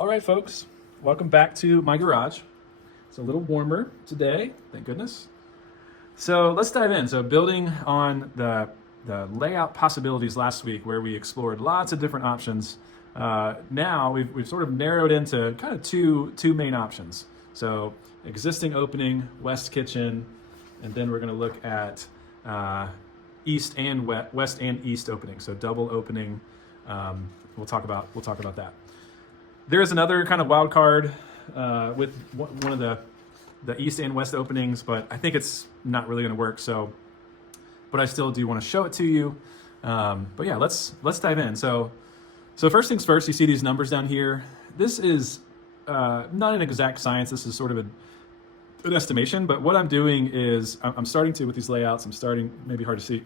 All right, folks, welcome back to my garage. It's a little warmer today, thank goodness. So let's dive in. So building on the layout possibilities last week where we explored lots of different options, now we've sort of narrowed into kind of two main options. So existing opening, west kitchen, and then we're gonna look at east and west and east opening. So double opening, we'll talk about that. There is another kind of wild card with one of the east and west openings, but I think it's not really going to work. So, but I still do want to show it to you. But yeah, let's dive in. So first things first, you see these numbers down here. This is not an exact science. This is sort of an estimation. But what I'm doing is I'm starting to, with these layouts, maybe hard to see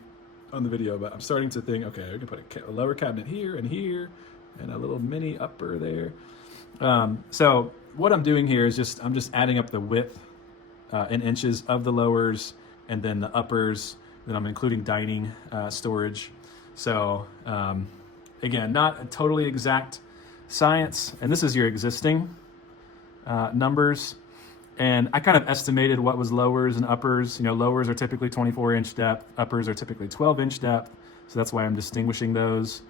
on the video, but I'm starting to think, okay, we can put a lower cabinet here and a little mini upper there. So what I'm doing here is I'm just adding up the width in inches of the lowers and then the uppers. Then I'm including dining storage. So again, not a totally exact science. And this is your existing numbers. And I kind of estimated what was lowers and uppers. You know, lowers are typically 24-inch depth. Uppers are typically 12-inch depth. So that's why I'm distinguishing those.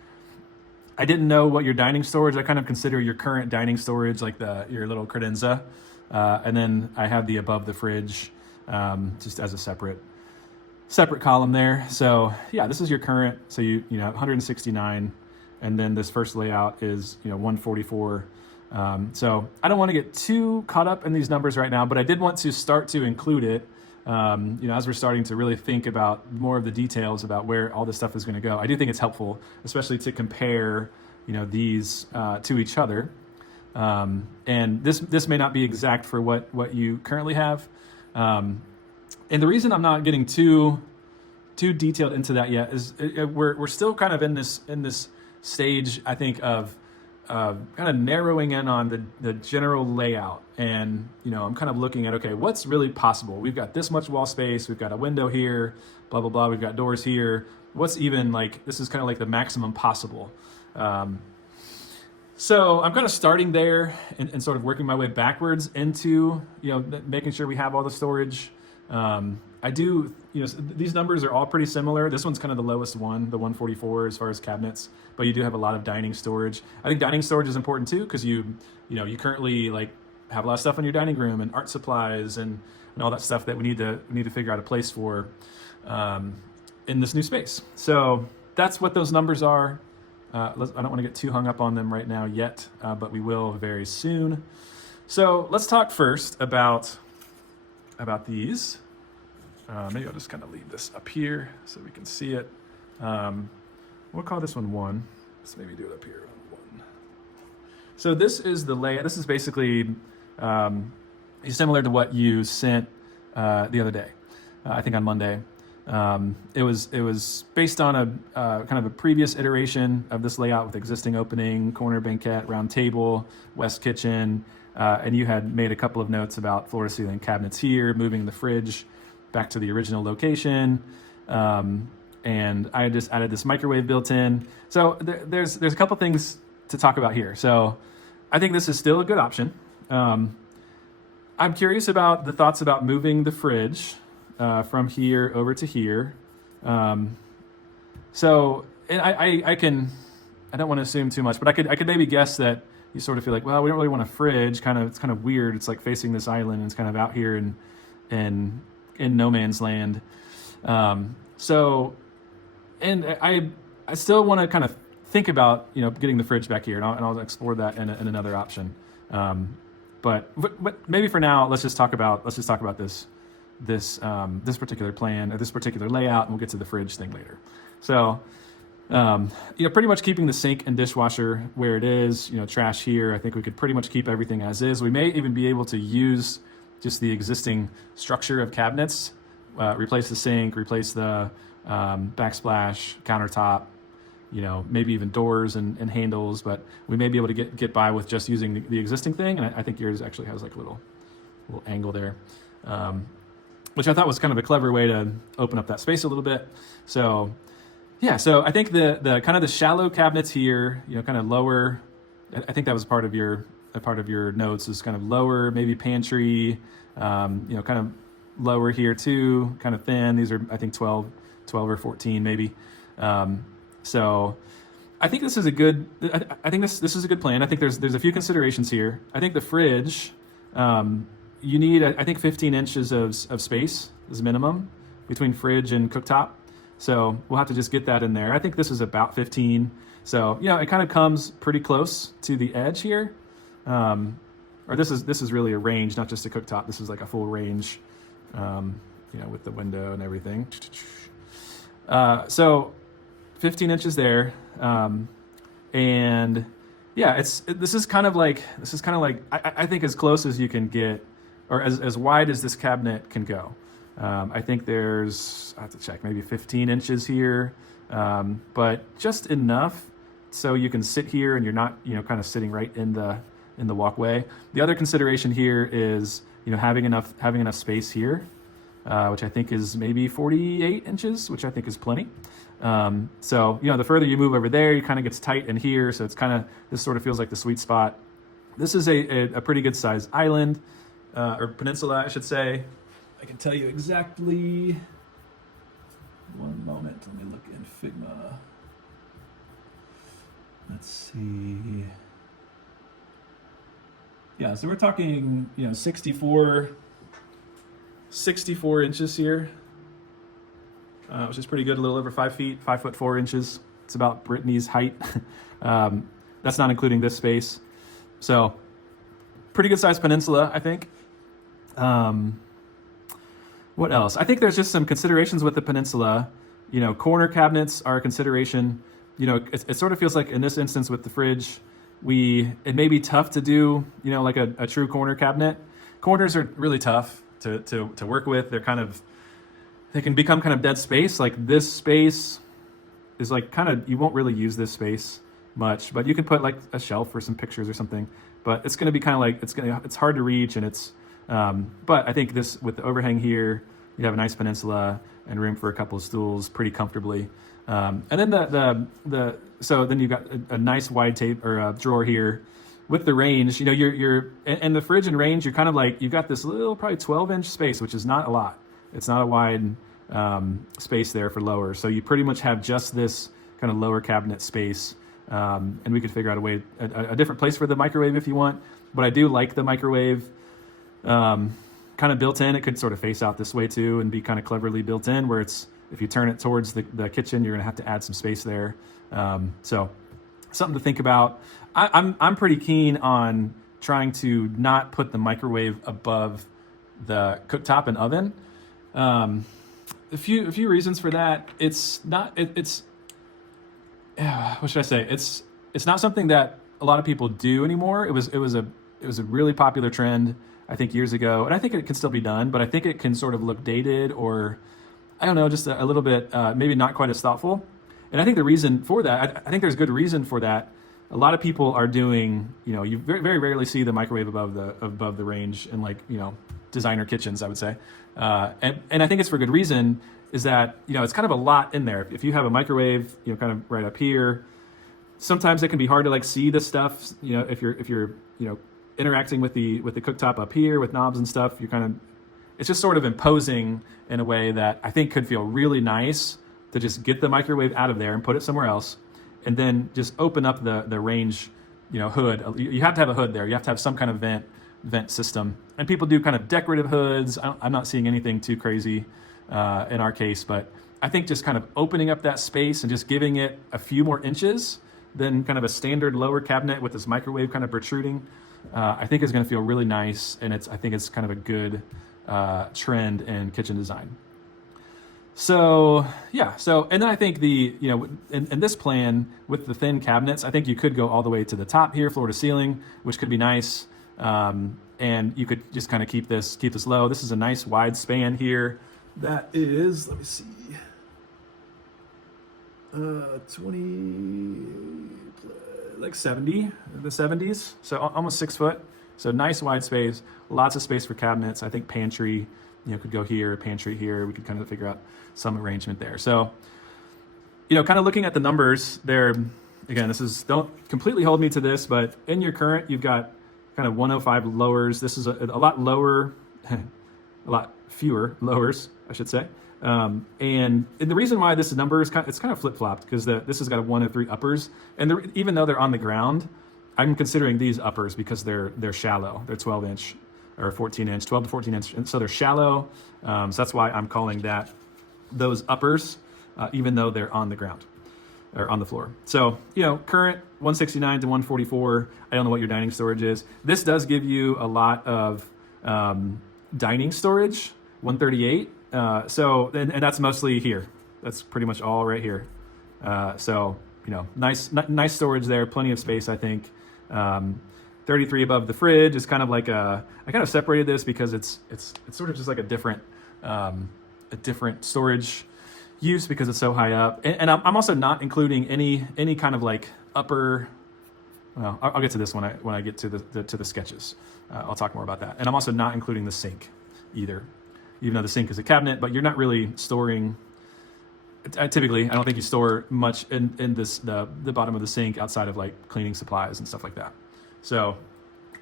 I didn't know what your dining storage, I kind of consider your current dining storage like your little credenza. And then I have the above the fridge just as a separate column there. So yeah, this is your current. So you know 169, and then this first layout is 144. So I don't want to get too caught up in these numbers right now, but I did want to start to include it. As we're starting to really think about more of the details about where all this stuff is going to go, I do think it's helpful, especially to compare, these to each other. And this may not be exact for what you currently have. And the reason I'm not getting too detailed into that yet is we're still kind of in this stage, I think, of kind of narrowing in on the general layout. And, I'm kind of looking at, okay, what's really possible? We've got this much wall space. We've got a window here, blah, blah, blah. We've got doors here. What's even this is kind of like the maximum possible. So I'm kind of starting there and sort of working my way backwards into, making sure we have all the storage. I do, these numbers are all pretty similar. This one's kind of the lowest one, the 144 as far as cabinets, but you do have a lot of dining storage. I think dining storage is important too, because you currently have a lot of stuff in your dining room and art supplies and all that stuff that we need to figure out a place for in this new space. So that's what those numbers are. I don't want to get too hung up on them right now yet, but we will very soon. So let's talk first about these. Maybe I'll just kind of leave this up here so we can see it. We'll call this one 1. Let's maybe do it up here on 1. So this is the layout. This is basically similar to what you sent the other day, I think on Monday. It was based on a kind of a previous iteration of this layout with existing opening, corner banquette, round table, west kitchen, and you had made a couple of notes about floor-to-ceiling cabinets here, moving the fridge back to the original location, and I just added this microwave built in. So there's a couple things to talk about here. So I think this is still a good option. I'm curious about the thoughts about moving the fridge from here over to here. So, and I don't want to assume too much, but I could maybe guess that you sort of feel like, well, we don't really want a fridge. It's kind of weird. It's like facing this island and it's kind of out here in no man's land. So, and I still want to kind of think about, getting the fridge back here, and I'll explore that in another option. But maybe for now, let's just talk about this particular plan or this particular layout, and we'll get to the fridge thing later. So, pretty much keeping the sink and dishwasher where it is, trash here. I think we could pretty much keep everything as is. We may even be able to use just the existing structure of cabinets, replace the sink, replace the backsplash, countertop, maybe even doors and handles, but we may be able to get by with just using the existing thing. And I think yours actually has like a little angle there, which I thought was kind of a clever way to open up that space a little bit. So yeah, so I think the kind of the shallow cabinets here, kind of lower, I think that was part of your a part of your notes is kind of lower, maybe pantry, you know, kind of lower here too, kind of thin. These are, I think, 12 or 14 maybe. So I think this is a good, I think this is a good plan. I think there's a few considerations here. I think the fridge, you need, I think 15 inches of space is minimum between fridge and cooktop. So we'll have to just get that in there. I think this is about 15. So, you know, it kind of comes pretty close to the edge here. Or this is really a range, not just a cooktop. This is like a full range, you know, with the window and everything. So 15 inches there. And yeah, this is kind of like, I think as close as you can get, or as wide as this cabinet can go. I think I have to check, maybe 15 inches here, but just enough so you can sit here and you're not, you know, kind of sitting right in the walkway. The other consideration here is, you know, having enough space here, which I think is maybe 48 inches, which I think is plenty. So, you know, the further you move over there, it kind of gets tight in here. So it's kind of, this sort of feels like the sweet spot. This is a pretty good sized island, or peninsula, I should say. I can tell you exactly. One moment, let me look in Figma. Let's see. Yeah, so we're talking, you know, 64 inches here, which is pretty good, a little over 5 feet, 5 foot 4 inches. It's about Brittany's height. That's not including this space. So pretty good sized peninsula, I think. What else? I think there's just some considerations with the peninsula. You know, corner cabinets are a consideration. You know, it sort of feels like in this instance with the fridge, it may be tough to do, you know, like a true corner cabinet. Corners are really tough to work with. They can become kind of dead space. Like this space is like kind of, you won't really use this space much, but you can put like a shelf or some pictures or something, but it's going to be kind of like, it's hard to reach, and but I think this, with the overhang here, you have a nice peninsula and room for a couple of stools pretty comfortably. And then so then you've got a nice wide tape or a drawer here with the range. You know, and the fridge and range, you're kind of like, you've got this little probably 12-inch space, which is not a lot. It's not a wide space there for lower. So you pretty much have just this kind of lower cabinet space. And we could figure out a different place for the microwave if you want. But I do like the microwave kind of built in. It could sort of face out this way too and be kind of cleverly built in, where it's, if you turn it towards the kitchen, you're gonna have to add some space there. So something to think about. I'm pretty keen on trying to not put the microwave above the cooktop and oven. A few reasons for that. It's not, what should I say? It's not something that a lot of people do anymore. It was a really popular trend, I think, years ago, and I think it can still be done, but I think it can sort of look dated, or I don't know, just a little bit, maybe not quite as thoughtful. And I think the reason for that, I think there's good reason for that. A lot of people are doing, you know, you very, very rarely see the microwave above the range in, like, you know, designer kitchens, I would say. And I think it's for good reason, is that, you know, it's kind of a lot in there. If you have a microwave, you know, kind of right up here, sometimes it can be hard to like see the stuff, you know, if you're, you know, interacting with the cooktop up here with knobs and stuff, it's just sort of imposing in a way that I think could feel really nice to just get the microwave out of there and put it somewhere else, and then just open up the range, you know, hood. You have to have a hood there. You have to have some kind of vent system. And people do kind of decorative hoods. I'm not seeing anything too crazy in our case, but I think just kind of opening up that space and just giving it a few more inches than kind of a standard lower cabinet with this microwave kind of protruding, I think is going to feel really nice. And I think it's kind of a good trend in kitchen design. So yeah, and then I think in this plan with the thin cabinets, I think you could go all the way to the top here, floor to ceiling, which could be nice. And you could just kind of keep this low. This is a nice wide span here. That is, let me see, 20, like 70, the 70s. So almost 6 foot. So nice wide space, lots of space for cabinets. I think pantry, you know, could go here, pantry here. We could kind of figure out some arrangement there. So, you know, kind of looking at the numbers there, again, don't completely hold me to this, but in your current, you've got kind of 105 lowers. This is a lot lower, a lot fewer lowers, I should say. And the reason why this number is it's kind of flip-flopped because this has got a 103 uppers, and even though they're on the ground, I'm considering these uppers because they're shallow. They're 12 inch or 14 inch, 12 to 14 inch, and so they're shallow. So that's why I'm calling those uppers, even though they're on the ground or on the floor. So, current 169 to 144. I don't know what your dining storage is. This does give you a lot of dining storage, 138. And that's mostly here. That's pretty much all right here. So, nice storage there, plenty of space, I think. 33 above the fridge is kind of like I kind of separated this because it's sort of just like a different storage use because it's so high up. And I'm also not including any kind of like upper. Well, I'll get to this when I get to the sketches. I'll talk more about that. And I'm also not including the sink either, even though the sink is a cabinet, but you're not really storing. Typically, I don't think you store much in the bottom of the sink outside of like cleaning supplies and stuff like that. So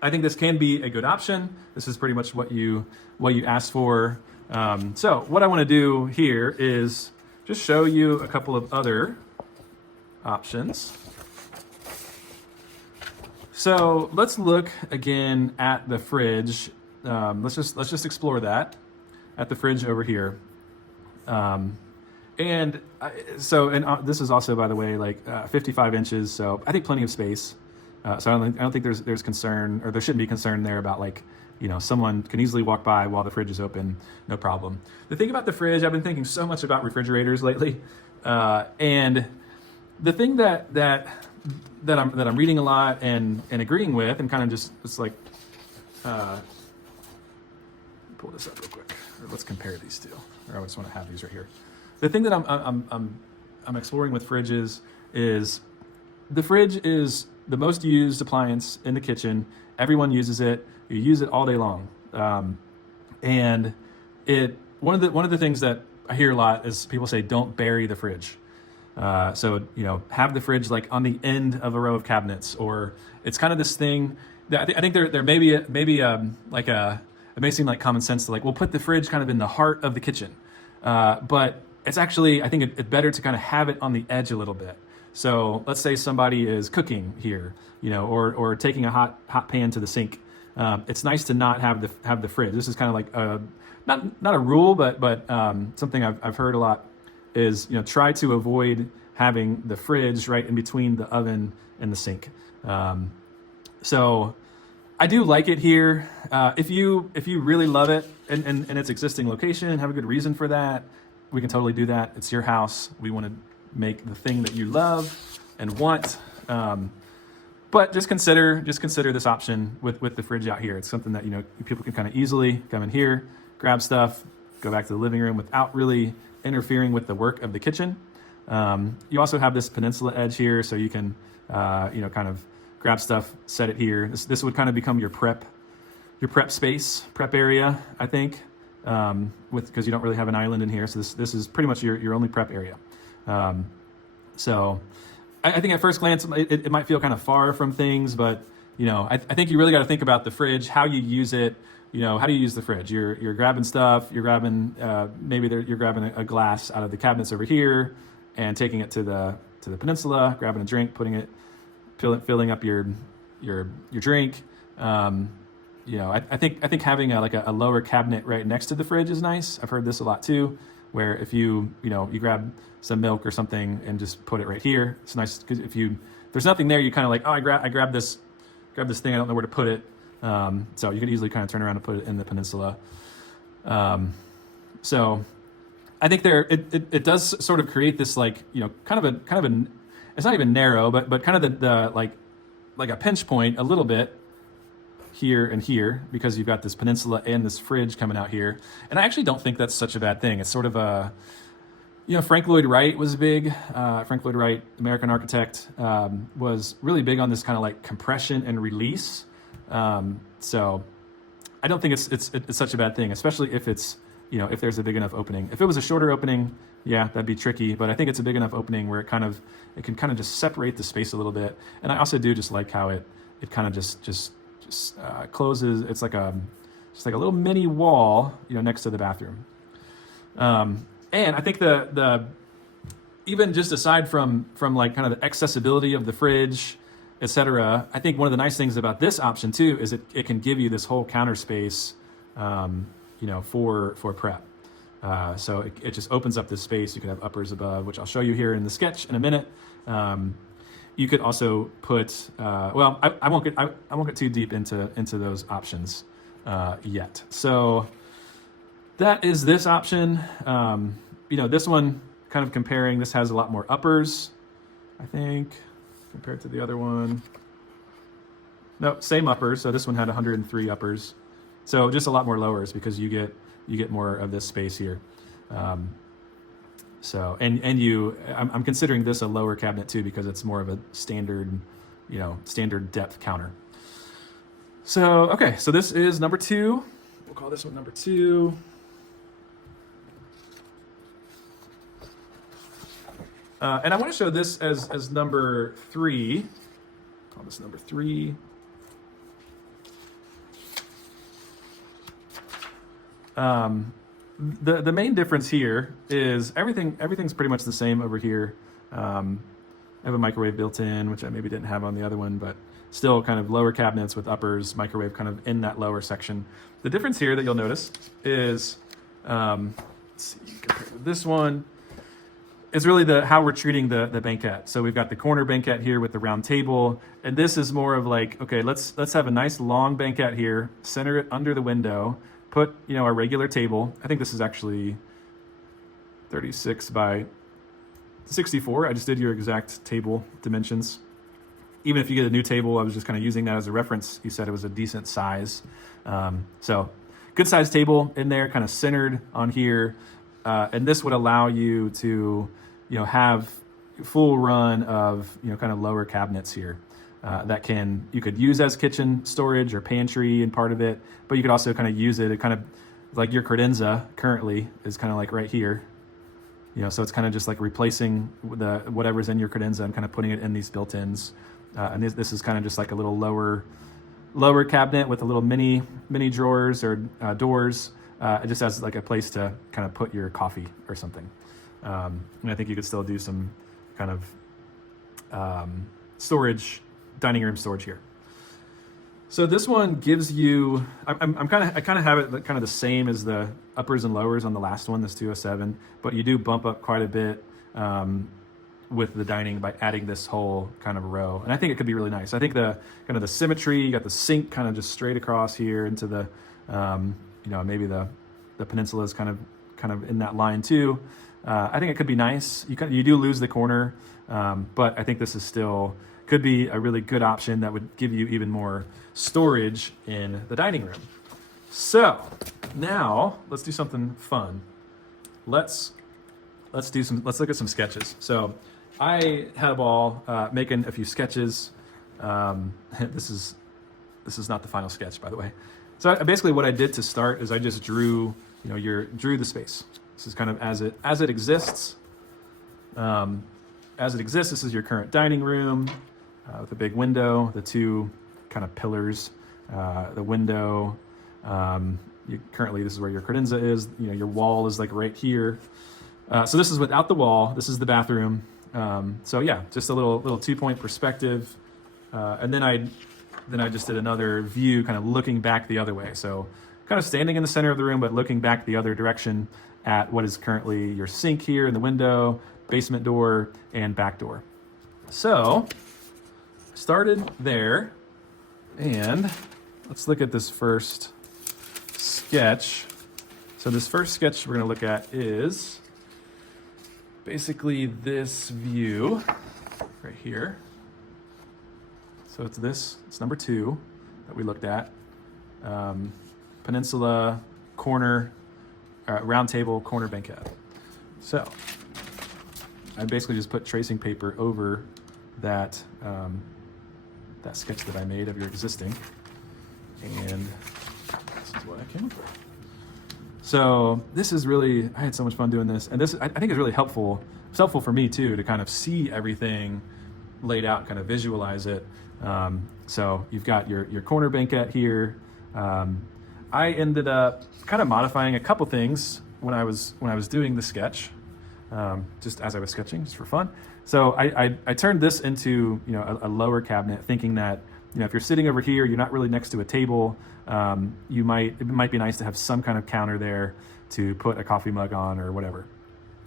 I think this can be a good option. This is pretty much what you asked for. So what I want to do here is just show you a couple of other options. So let's look again at the fridge. Let's just explore that at the fridge over here. This is also, by the way, like 55 inches. So I think plenty of space. So I don't think there's concern, or there shouldn't be concern there about like, someone can easily walk by while the fridge is open, no problem. The thing about the fridge, I've been thinking so much about refrigerators lately, and the thing that I'm reading a lot and agreeing with, and kind of just it's like, pull this up real quick, or let's compare these two, or I just want to have these right here. The thing that I'm exploring with fridges is the fridge is the most used appliance in the kitchen. Everyone uses it. You use it all day long. And one of the things that I hear a lot is people say, don't bury the fridge. So, have the fridge like on the end of a row of cabinets, or it's kind of this thing that I think there may be it may seem like common sense to like, we'll put the fridge kind of in the heart of the kitchen. But it's actually, I think it's better to kind of have it on the edge a little bit. So let's say somebody is cooking here, or taking a hot pan to the sink. It's nice to not have the fridge. This is kind of like not a rule, but something I've heard a lot is try to avoid having the fridge right in between the oven and the sink. So I do like it here. If you really love it and its existing location, have a good reason for that, we can totally do that. It's your house. We want to make the thing that you love and want. But just consider this option with the fridge out here. It's something that people can kind of easily come in here, grab stuff, go back to the living room without really interfering with the work of the kitchen. You also have this peninsula edge here, so you can kind of grab stuff, set it here. This would kind of become your prep space, prep area, I think, because you don't really have an island in here. So this is pretty much your only prep area. So I think at first glance, it might feel kind of far from things, but I think you really got to think about the fridge, how you use it. How do you use the fridge? You're grabbing stuff. You're grabbing you're grabbing a glass out of the cabinets over here and taking it to the peninsula, grabbing a drink, putting it, filling up your drink. I think having a lower cabinet right next to the fridge is nice. I've heard this a lot too, where if you grab some milk or something and just put it right here, it's nice because if there's nothing there, you kind of like, oh, I grab this thing, I don't know where to put it. So you can easily kind of turn around and put it in the peninsula. So I think it does sort of create this like, kind of a, it's not even narrow, but kind of the like a pinch point a little bit here and here, because you've got this peninsula and this fridge coming out here. And I actually don't think that's such a bad thing. It's sort of a, Frank Lloyd Wright was big. Frank Lloyd Wright, American architect, was really big on this kind of like compression and release. So I don't think it's such a bad thing, especially if it's, if there's a big enough opening. If it was a shorter opening, yeah, that'd be tricky, but I think it's a big enough opening where it can kind of just separate the space a little bit. And I also do just like how it kind of just closes. It's like just like a little mini wall, next to the bathroom. And I think the even just aside from like kind of the accessibility of the fridge, etc. I think one of the nice things about this option too is it can give you this whole counter space, for prep. So it just opens up this space. You can have uppers above, which I'll show you here in the sketch in a minute. You could also put, well, I won't get too deep into those options yet. So that is this option. This one kind of comparing, this has a lot more uppers, I think, compared to the other one. No, same uppers. So this one had 103 uppers. So just a lot more lowers because you get more of this space here. So I'm considering this a lower cabinet too because it's more of a standard depth counter. So okay, so this is number 2. We'll call this one number 2. And I want to show this as number 3. Call this number 3. The main difference here is everything's pretty much the same over here. I have a microwave built in, which I maybe didn't have on the other one, but still kind of lower cabinets with uppers, microwave kind of in that lower section. The difference here that you'll notice is, let's see, compared to this one, is really how we're treating the banquette. So we've got the corner banquette here with the round table, and this is more of like, okay, let's have a nice long banquette here, center it under the window, put our regular table. I think this is actually 36 by 64. I just did your exact table dimensions. Even if you get a new table, I was just kind of using that as a reference. You said it was a decent size. So good size table in there, kind of centered on here. And this would allow you to, have full run of, kind of lower cabinets here that you could use as kitchen storage or pantry and part of it, but you could also kind of use it kind of like your credenza currently is kind of like right here. So it's kind of just like replacing whatever's in your credenza and kind of putting it in these built-ins. And this is kind of just like a little lower cabinet with a little mini drawers or doors. It just has like a place to kind of put your coffee or something. And I think you could still do some kind of storage, dining room storage here. So this one gives you, I kind of have it kind of the same as the uppers and lowers on the last one, this 207, but you do bump up quite a bit with the dining by adding this whole kind of row. And I think it could be really nice. I think the kind of the symmetry, you got the sink kind of just straight across here into the, maybe the peninsula is kind of in that line too. I think it could be nice. You do lose the corner, but I think this is still could be a really good option that would give you even more storage in the dining room. So now let's do something fun. Let's look at some sketches. So I had a ball making a few sketches. This is not the final sketch, by the way. So basically what I did to start is I just drew the space. This is kind of as it exists. As it exists, this is your current dining room with a big window, the 2 kind of pillars, the window. Currently, this is where your credenza is. Your wall is like right here. So this is without the wall. This is the bathroom. So yeah, just a little 2-point perspective. And then I just did another view, kind of looking back the other way. So kind of standing in the center of the room, but looking back the other direction at what is currently your sink here in the window, basement door, and back door. So started there, and let's look at this first sketch. So this first sketch we're going to look at is basically this view right here. So it's number 2 that we looked at. Peninsula, corner, round table, corner banquette. So I basically just put tracing paper over that sketch that I made of your existing. And this is what I came up with. So this is really, I had so much fun doing this. And this, I think is really helpful. It's helpful for me too, to kind of see everything laid out, kind of visualize it. So you've got your corner banquette here. I ended up kind of modifying a couple things when I was doing the sketch, just as I was sketching, just for fun. So I turned this into a lower cabinet, thinking that if you're sitting over here, you're not really next to a table. It might be nice to have some kind of counter there to put a coffee mug on or whatever.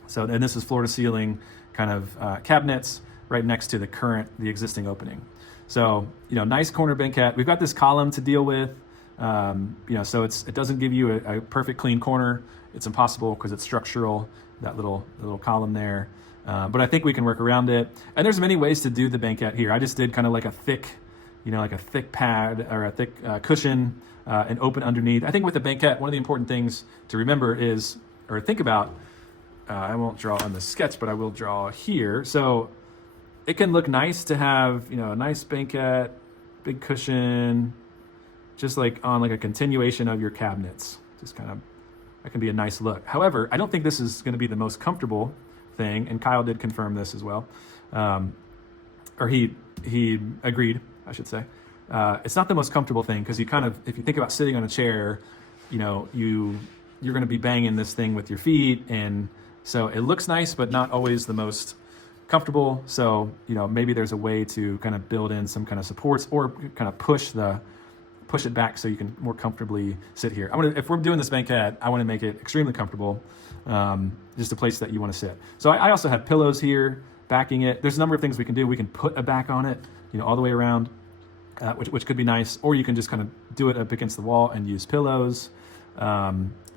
So, and this is floor to ceiling kind of cabinets right next to the existing opening. So, nice corner banquette. We've got this column to deal with. So it doesn't give you a perfect clean corner. It's impossible because it's structural, that little column there. But I think we can work around it. And there's many ways to do the banquette here. I just did kind of like a thick, pad or a thick cushion and open underneath. I think with the banquette, one of the important things to remember is, or think about, I won't draw on the sketch, but I will draw here. So it can look nice to have, a nice banquette, big cushion, just like on like a continuation of your cabinets. Just kind of, that can be a nice look. However, I don't think this is going to be the most comfortable thing, and Kyle did confirm this as well. Or he agreed, I should say. It's not the most comfortable thing because you kind of, if you think about sitting on a chair, you're going to be banging this thing with your feet, and so it looks nice, but not always the most comfortable. So, maybe there's a way to kind of build in some kind of supports or kind of push it back so you can more comfortably sit here. If we're doing this banquette, I want to make it extremely comfortable, just a place that you want to sit. So I also have pillows here backing it. There's a number of things we can do. We can put a back on it, all the way around, which could be nice, or you can just kind of do it up against the wall and use pillows.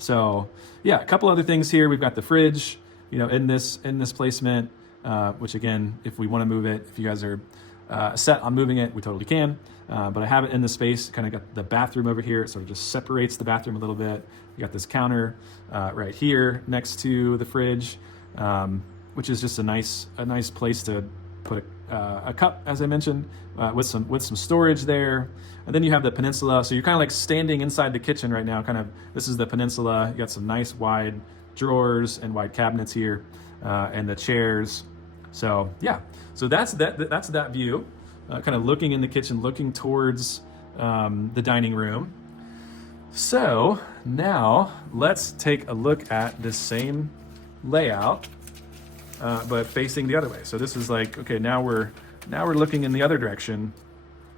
So yeah, a couple other things here. We've got the fridge, in this placement, which again, if we want to move it, if you guys are set on moving it, we totally can. But I have it in the space, kind of got the bathroom over here. It sort of just separates the bathroom a little bit. You got this counter right here next to the fridge, which is just a nice place to put a cup, as I mentioned, with some storage there. And then you have the peninsula. So you're kind of like standing inside the kitchen right now. This is the peninsula. You got some nice wide drawers and wide cabinets here, and the chairs. So yeah, so that's that view, kind of looking in the kitchen, looking towards the dining room. So now let's take a look at this same layout, but facing the other way. So this is like, okay, now we're looking in the other direction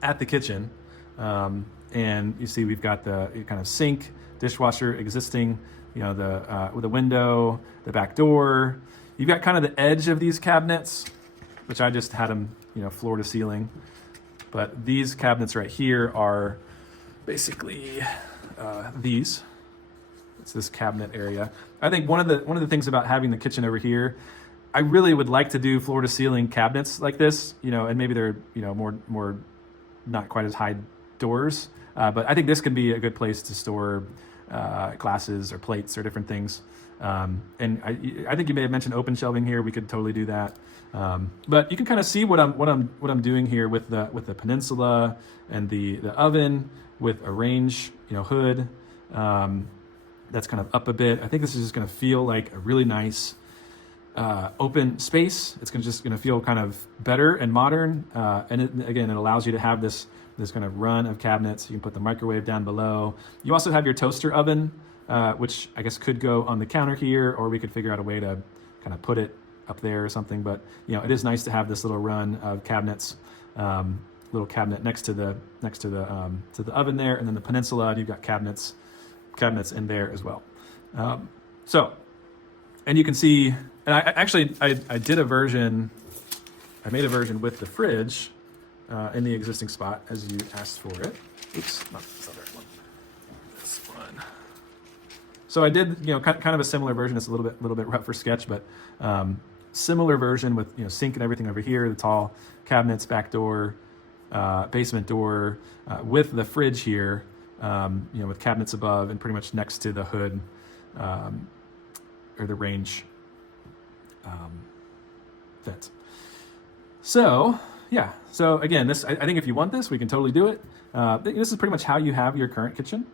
at the kitchen, and you see we've got the kind of sink, dishwasher existing, with a window, the back door. You've got kind of the edge of these cabinets, which I just had them, floor to ceiling. But these cabinets right here are basically these. It's this cabinet area. I think one of the things about having the kitchen over here, I really would like to do floor to ceiling cabinets like this, and maybe they're more not quite as high doors. But I think this could be a good place to store glasses or plates or different things. And I think you may have mentioned open shelving here. We could totally do that. But you can kind of see what I'm doing here with the peninsula and the oven with a range, hood. That's kind of up a bit. I think this is just going to feel like a really nice open space. It's just going to feel kind of better and modern. And it allows you to have this kind of run of cabinets. You can put the microwave down below. You also have your toaster oven, which I guess could go on the counter here, or we could figure out a way to kind of put it up there or something. But it is nice to have this little run of cabinets, little cabinet next to the oven there, and then the peninsula. You've got cabinets in there as well. And you can see, and I did a version. I made a version with the fridge in the existing spot as you asked for it. Oops, that's not the right one. This one. So I did, kind of a similar version. It's a little bit rough for sketch, but similar version with sink and everything over here, the tall cabinets, back door, basement door, with the fridge here, with cabinets above and pretty much next to the hood or the range vent. So yeah, so again, I think if you want this, we can totally do it. This is pretty much how you have your current kitchen.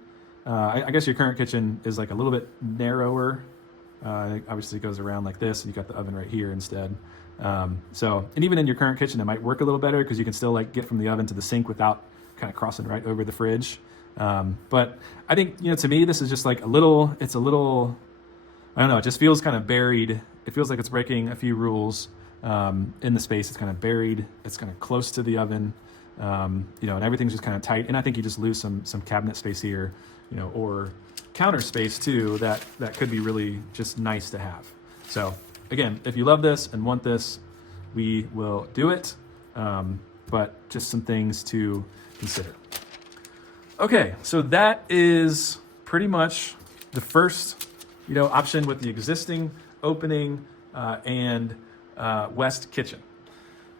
I guess your current kitchen is like a little bit narrower. It obviously goes around like this, and you got the oven right here instead. And even in your current kitchen, it might work a little better because you can still like get from the oven to the sink without kind of crossing right over the fridge. But I think, to me, this is just like it's a little, I don't know, it just feels kind of buried. It feels like it's breaking a few rules in the space. It's kind of buried. It's kind of close to the oven, and everything's just kind of tight. And I think you just lose some cabinet space here, or counter space too, that could be really just nice to have. So again, if you love this and want this, we will do it. But just some things to consider. Okay, so that is pretty much the first, option with the existing opening and west kitchen.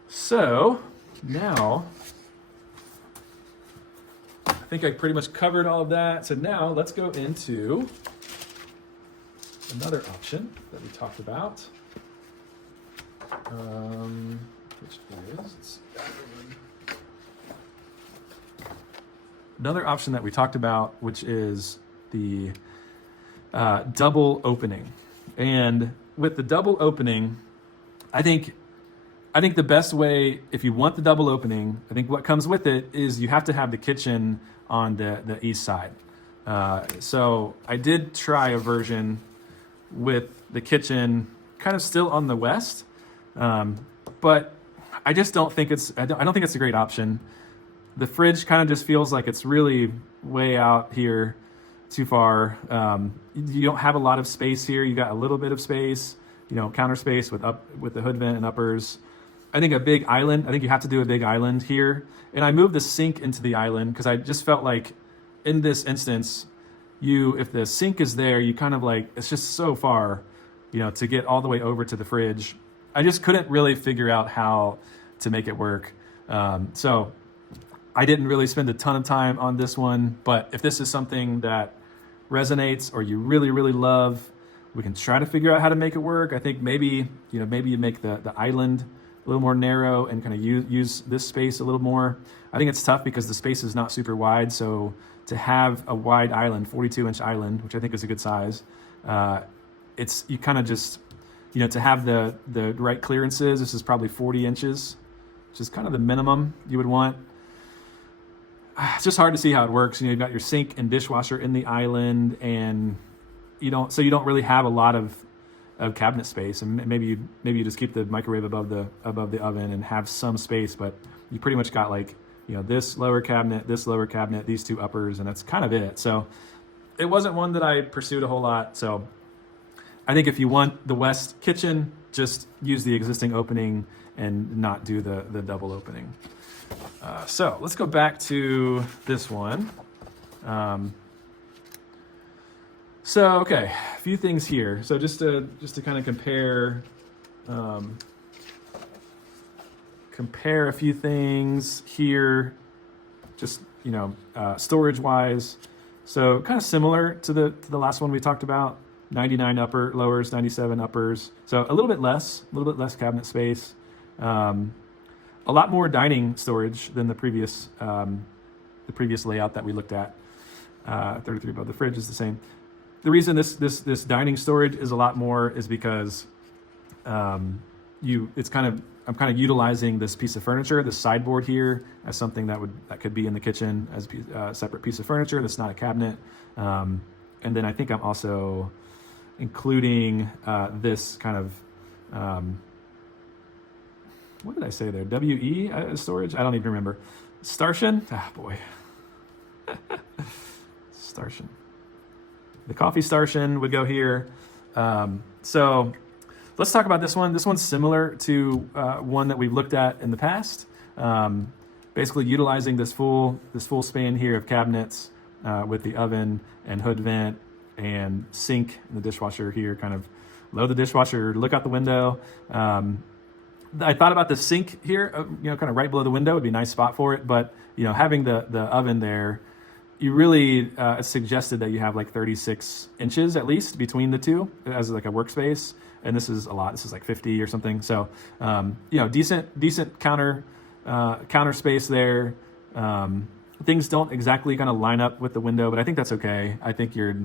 So now, I think I pretty much covered all of that. So now let's go into another option that we talked about, which is, another option that we talked about, which is the double opening. And with the double opening, I think the best way, if you want the double opening, I think what comes with it is you have to have the kitchen on the east side. So I did try a version with the kitchen kind of still on the west, but I just don't think I don't think it's a great option. The fridge kind of just feels like it's really way out here, too far. You don't have a lot of space here. You got a little bit of space, counter space with the hood vent and uppers. I think a big island. I think you have to do a big island here. And I moved the sink into the island because I just felt like in this instance, if the sink is there, you kind of like, it's just so far, to get all the way over to the fridge. I just couldn't really figure out how to make it work. So I didn't really spend a ton of time on this one, but if this is something that resonates or you really, really love, we can try to figure out how to make it work. I think maybe you make the island a little more narrow and kind of use this space a little more. I think it's tough because the space is not super wide. So to have a wide island, 42-inch island, which I think is a good size, you kind of just, to have the right clearances, this is probably 40 inches, which is kind of the minimum you would want. It's just hard to see how it works. You've got your sink and dishwasher in the island, and you don't really have a lot of cabinet space. And maybe you just keep the microwave above the oven and have some space, but you pretty much got like, this lower cabinet, these two uppers, and that's kind of it. So it wasn't one that I pursued a whole lot. So I think if you want the west kitchen, just use the existing opening and not do the double opening. So let's go back to this one. Okay, a few things here. So just to kind of compare a few things here, just storage wise. So kind of similar to the last one we talked about. 99 upper lowers, 97 uppers. So a little bit less cabinet space. A lot more dining storage than the previous layout that we looked at. 33 above the fridge is the same. The reason this dining storage is a lot more is because I'm kind of utilizing this piece of furniture, this sideboard here, as something that could be in the kitchen as a separate piece of furniture that's not a cabinet. And then I think I'm also including this kind of what did I say there? WE storage? I don't even remember. Starchin? Ah, boy. Starchin. The coffee Starchin would go here. So let's talk about this one. This one's similar to one that we've looked at in the past. Basically utilizing this full span here of cabinets with the oven and hood vent and sink and the dishwasher here, kind of load the dishwasher, look out the window. I thought about the sink here, kind of right below the window would be a nice spot for it. But, having the oven there, you really suggested that you have like 36 inches at least between the two as like a workspace. And this is a lot. This is like 50 or something. So, decent counter space there. things don't exactly kind of line up with the window, but I think that's okay. I think you're,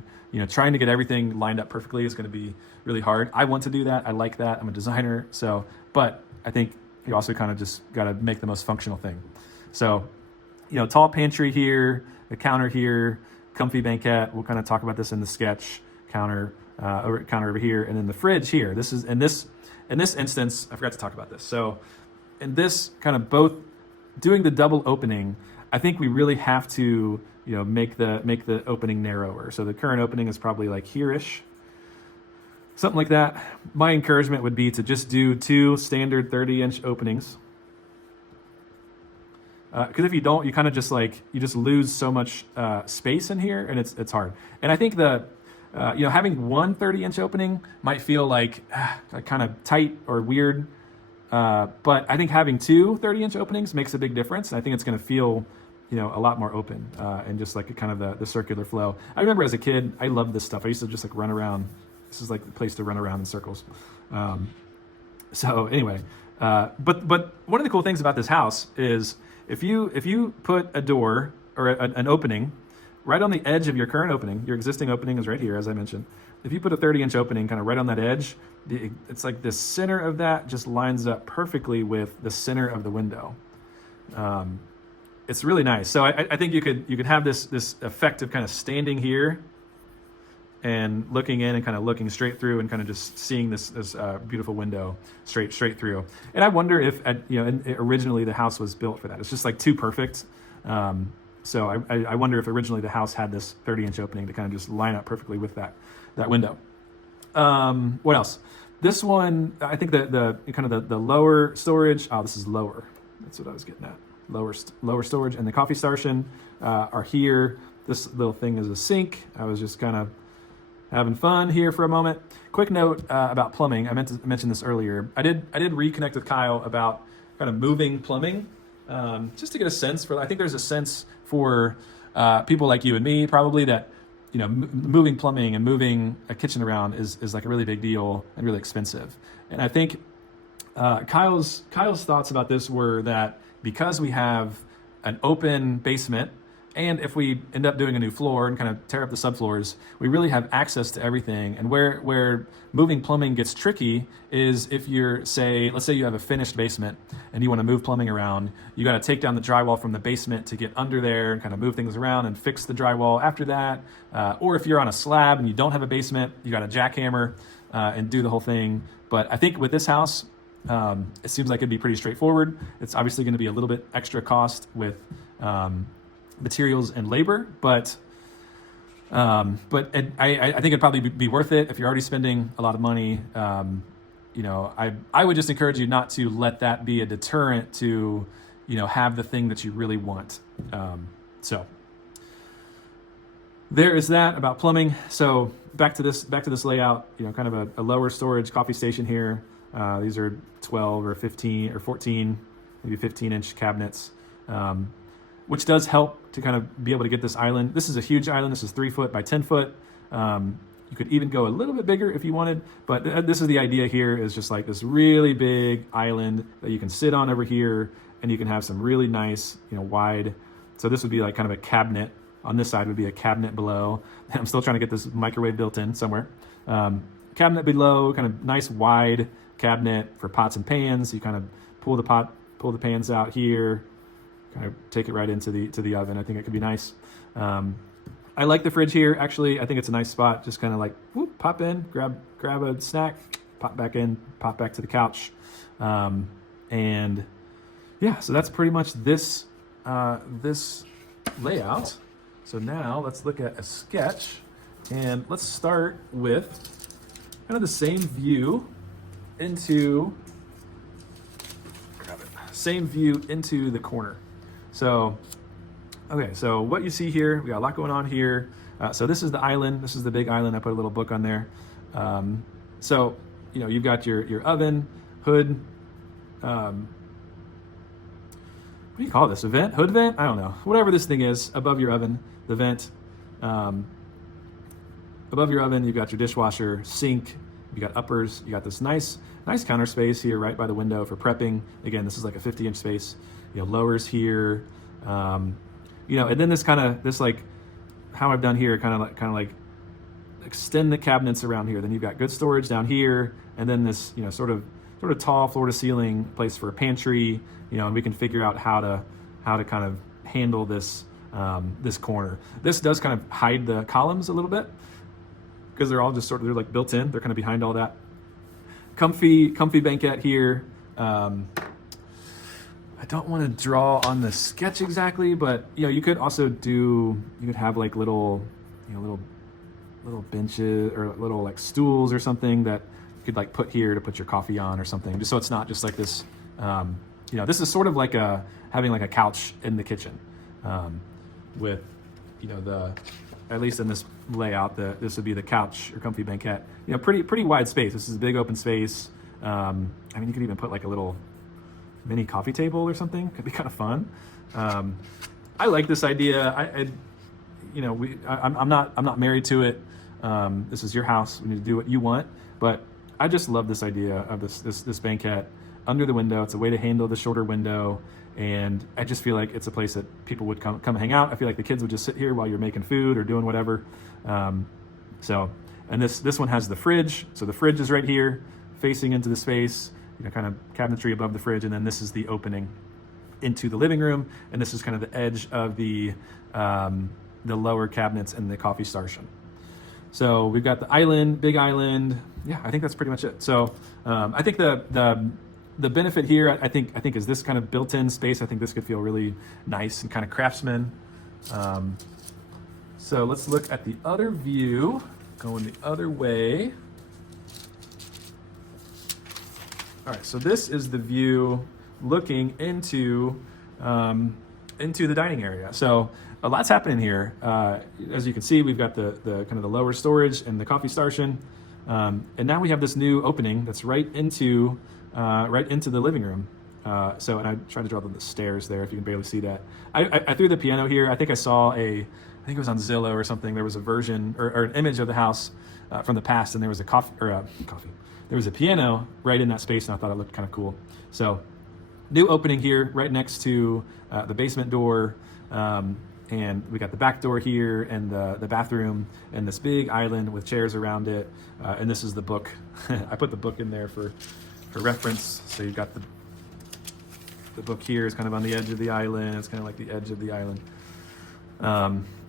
trying to get everything lined up perfectly is going to be really hard. I want to do that. I like that. I'm a designer. So, but I think you also kind of just got to make the most functional thing. So, tall pantry here, the counter here, comfy banquette. We'll kind of talk about this in the sketch. Counter over here, and then the fridge here. This is in this instance, I forgot to talk about this. So in this kind of both doing the double opening, I think we really have to, make the opening narrower. So the current opening is probably like here-ish, something like that. My encouragement would be to just do 2 standard 30-inch openings. Because if you don't, you kind of just you just lose so much space in here, and it's hard. And I think having one 30-inch opening might feel like kind of tight or weird, but I think having 2 30-inch openings makes a big difference. And I think it's going to feel, a lot more open and just like kind of the circular flow. I remember as a kid, I loved this stuff. I used to just run around. This is like the place to run around in circles. So anyway, but one of the cool things about this house is if you put a door or an opening right on the edge of your current opening, your existing opening is right here, as I mentioned. If you put a 30-inch opening kind of right on that edge, it's like the center of that just lines up perfectly with the center of the window. It's really nice. So I think you could have this effect of kind of standing here and looking in and kind of looking straight through and kind of just seeing this beautiful window straight through. And I wonder if originally the house was built for that. It's just too perfect. So I wonder if originally the house had this 30-inch opening to kind of just line up perfectly with that window. What else? This one, I think the kind of the lower storage. Oh, this is lower. That's what I was getting at. Lower storage, and the coffee station are here. This little thing is a sink. I was just kind of having fun here for a moment. Quick note about plumbing. I meant to mention this earlier. I did reconnect with Kyle about kind of moving plumbing, just to get a sense for. I think there's a sense for people like you and me probably that moving plumbing and moving a kitchen around is like a really big deal and really expensive. And I think Kyle's thoughts about this were that because we have an open basement, and if we end up doing a new floor and kind of tear up the subfloors, we really have access to everything. And where moving plumbing gets tricky is if let's say you have a finished basement and you want to move plumbing around, you got to take down the drywall from the basement to get under there and kind of move things around and fix the drywall after that. Or if you're on a slab and you don't have a basement, you got to jackhammer and do the whole thing. But I think with this house, it seems like it'd be pretty straightforward. It's obviously going to be a little bit extra cost with materials and labor, but I think it'd probably be worth it if you're already spending a lot of money. I would just encourage you not to let that be a deterrent to, have the thing that you really want. So there is that about plumbing. So back to this layout, kind of a lower storage coffee station here. These are 12 or 15 or 14, maybe 15-inch cabinets, which does help to kind of be able to get this island. This is a huge island. This is 3 foot by 10 foot. You could even go a little bit bigger if you wanted, but this is the idea here, is just like this really big island that you can sit on over here, and you can have some really nice, wide. So this would be like kind of a cabinet. On this side would be a cabinet below. I'm still trying to get this microwave built in somewhere. Cabinet below, kind of nice wide cabinet for pots and pans. You kind of pull the pans out here, kind of take it right into the oven. I think it could be nice. I like the fridge here. Actually, I think it's a nice spot. Just kind of like whoop, pop in, grab a snack, pop back in, pop back to the couch, and yeah. So that's pretty much this layout. So now let's look at a sketch, and let's start with kind of the same view into the corner. So, okay, so what you see here, we got a lot going on here. So this is the island. This is the big island. I put a little book on there. So, you've got your oven, hood. What do you call this? A vent? Hood vent? I don't know. Whatever this thing is, above your oven, the vent. Above your oven, you've got your dishwasher, sink. You got uppers. You got this nice counter space here right by the window for prepping. Again, this is like a 50-inch space. Lowers here. and then this like how I've done here, kind of like extend the cabinets around here. Then you've got good storage down here, and then this, sort of tall floor to ceiling place for a pantry, and we can figure out how to kind of handle this this corner. This does kind of hide the columns a little bit because they're all just they're like built in. They're kind of behind all that. Comfy banquette here. I don't want to draw on the sketch exactly, but you could also you could have like little benches or little like stools or something that you could like put here to put your coffee on or something, just so it's not just like this. This is sort of like having like a couch in the kitchen, with at least in this layout, this would be the couch or comfy banquette. Pretty wide space. This is a big open space. I mean, you could even put like a little mini coffee table or something. Could be kind of fun. I like this idea. I'm not married to it. This is your house. We need to do what you want. But I just love this idea of this banquette under the window. It's a way to handle the shorter window. And I just feel like it's a place that people would come hang out. I feel like the kids would just sit here while you're making food or doing whatever. And this one has the fridge. So the fridge is right here, facing into the space, kind of cabinetry above the fridge. And then this is the opening into the living room. And this is kind of the edge of the lower cabinets and the coffee station. So we've got the island, big island. Yeah, I think that's pretty much it. So I think the benefit here, I think is this kind of built-in space. I think this could feel really nice and kind of craftsman. So let's look at the other view, going the other way. All right, so this is the view looking into the dining area. So a lot's happening here. As you can see, we've got the kind of the lower storage and the coffee station, and now we have this new opening that's right into the living room. And I tried to draw the stairs there, if you can barely see that. I threw the piano here. I think I saw I think it was on Zillow or something. There was a version or an image of the house from the past, and there was there was a piano right in that space, and I thought it looked kind of cool. So new opening here, right next to the basement door. And we got the back door here and the bathroom and this big island with chairs around it. And this is the book. I put the book in there for reference. So you've got the book here is kind of on the edge of the island. It's kind of like the edge of the island.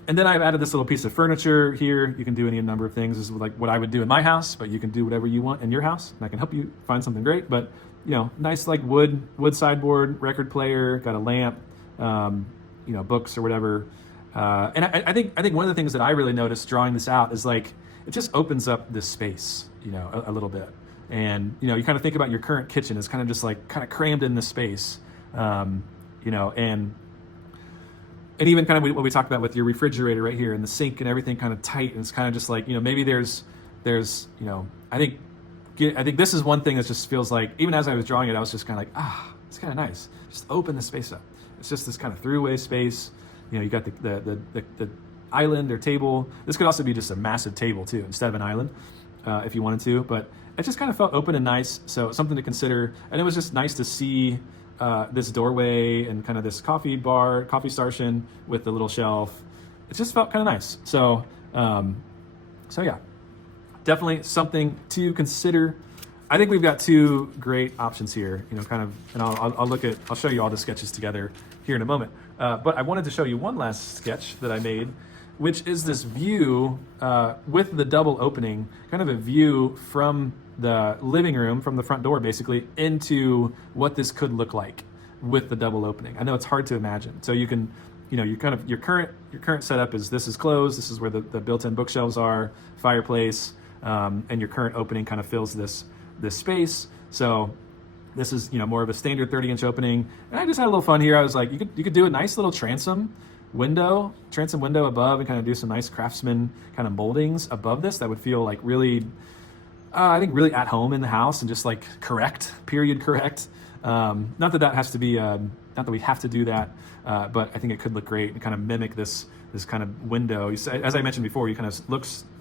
And then I've added this little piece of furniture here. You can do any number of things. This is like what I would do in my house, but you can do whatever you want in your house. And I can help you find something great. But nice like wood sideboard, record player, got a lamp, books or whatever. And I think one of the things that I really noticed drawing this out is like it just opens up this space, a little bit. And you kind of think about your current kitchen as kind of just like kind of crammed in this space, and even kind of what we talked about with your refrigerator right here and the sink and everything kind of tight, and it's kind of just like maybe there's I think this is one thing that just feels like, even as I was drawing it, I was just kind of like, it's kind of nice. Just open the space up. It's just this kind of throughway space. You got the island or table. This could also be just a massive table too, instead of an island, if you wanted to. But it just kind of felt open and nice. So something to consider. And it was just nice to see this doorway and kind of this coffee station with the little shelf. It just felt kind of nice. So yeah, definitely something to consider. I think we've got two great options here, and I'll show you all the sketches together here in a moment. But I wanted to show you one last sketch that I made, which is this view with the double opening, kind of a view from the living room, from the front door, basically, into what this could look like with the double opening. I know it's hard to imagine. So you can, your current setup is this is closed. This is where the built-in bookshelves are, fireplace, and your current opening kind of fills this space. So this is more of a standard 30-inch opening, and I just had a little fun here. I was like, you could do a nice little transom window above, and kind of do some nice craftsman kind of moldings above this that would feel like really, I think really at home in the house, and just like period correct. Not that has to be, not that we have to do that, but I think it could look great and kind of mimic this kind of window. As I mentioned before, you kind of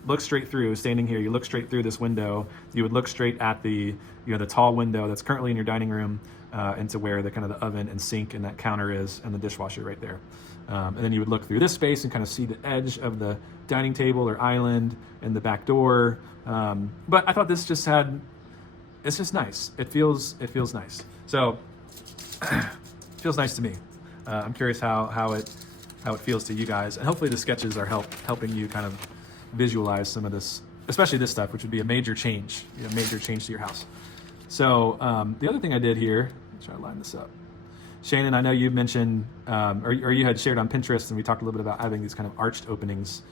look straight through. Standing here, you look straight through this window. You would look straight at the tall window that's currently in your dining room, into where the kind of the oven and sink and that counter is, and the dishwasher right there. And then you would look through this space and kind of see the edge of the dining table or island and the back door. But I thought this just it's just nice. It feels nice. So feels nice to me. I'm curious how it feels to you guys, and hopefully the sketches are helping you kind of visualize some of this, especially this stuff, which would be a major change, to your house. So the other thing I did here, let's try to line this up. Shannon, I know you mentioned, or you had shared on Pinterest, and we talked a little bit about having these kind of arched openings,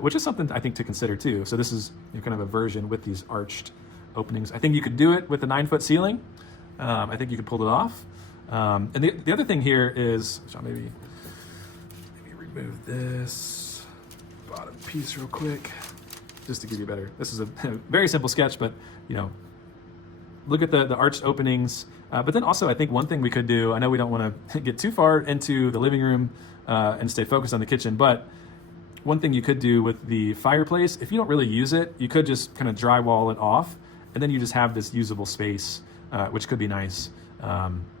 which is something I think to consider too. So this is kind of a version with these arched openings. I think you could do it with a 9-foot ceiling. I think you could pull it off. And the other thing here is, so maybe remove this bottom piece real quick, just to give you better. This is a very simple sketch, but look at the arched openings. But then also, I think one thing we could do, I know we don't want to get too far into the living room and stay focused on the kitchen, but one thing you could do with the fireplace, if you don't really use it, you could just kind of drywall it off, and then you just have this usable space, which could be nice.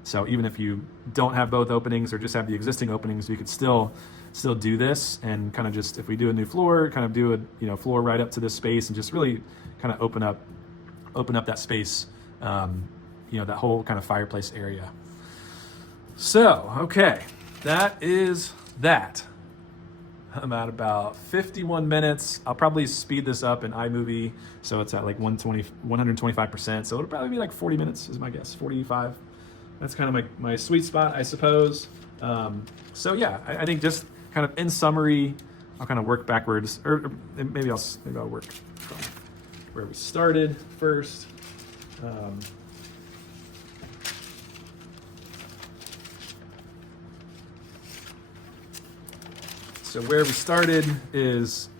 So even if you don't have both openings or just have the existing openings, you could still do this and kind of just, if we do a new floor, kind of do a floor right up to this space and just really kind of open up that space, that whole kind of fireplace area. So, okay, that is that. I'm at about 51 minutes. I'll probably speed this up in iMovie, so it's at like 125%. So it'll probably be like 40 minutes is my guess, 45. That's kind of my sweet spot, I suppose. So yeah, I think just kind of in summary, I'll kind of work backwards, or maybe I'll work from where we started first. So where we started is,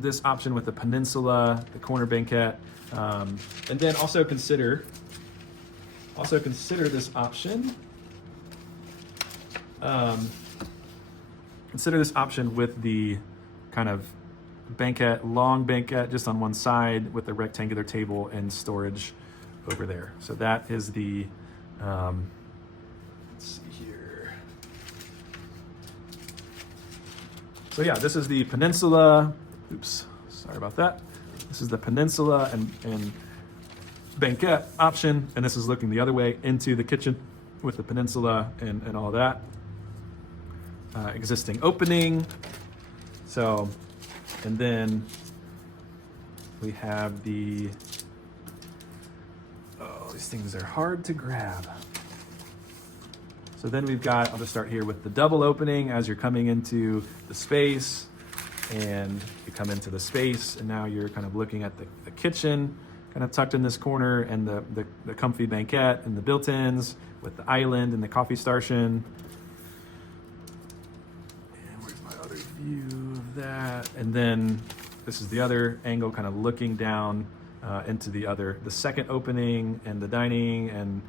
this option with the peninsula, the corner banquette, and then also consider this option. Consider this option with the kind of long banquette just on one side with the rectangular table and storage over there. So that is the, let's see here. So yeah, this is the peninsula. Oops, sorry about that. This is the peninsula and banquette option, and this is looking the other way into the kitchen with the peninsula and all that. Existing opening. So, and then we have these things are hard to grab. So then we've got, I'll just start here with the double opening as you're coming into the space, and you come into the space, and now you're kind of looking at the kitchen, kind of tucked in this corner, and the comfy banquette and the built-ins with the island and the coffee station. And where's my other view of that? And then this is the other angle, kind of looking down into the second opening and the dining and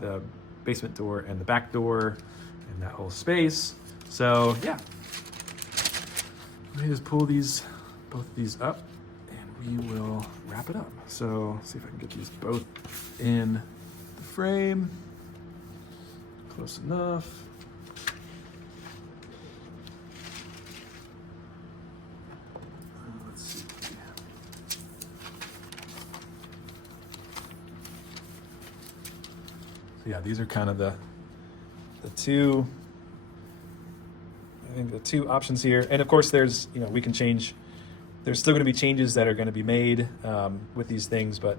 the basement door and the back door and that whole space. So yeah, let me just pull both of these up and we will wrap it up. So see if I can get these both in the frame. Close enough. Let's see. So yeah, these are kind of the two, I think the two options here. And of course there's, we can change, there's still going to be changes that are going to be made with these things, but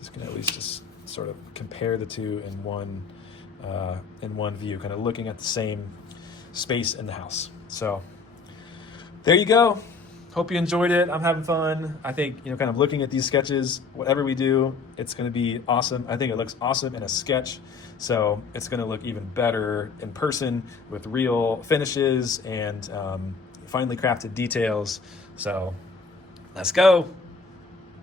just can at least just sort of compare the two in one view, kind of looking at the same space in the house. So there you go. Hope you enjoyed it. I'm having fun. I think, kind of looking at these sketches, whatever we do, it's going to be awesome. I think it looks awesome in a sketch. So it's going to look even better in person with real finishes and finely crafted details. So let's go.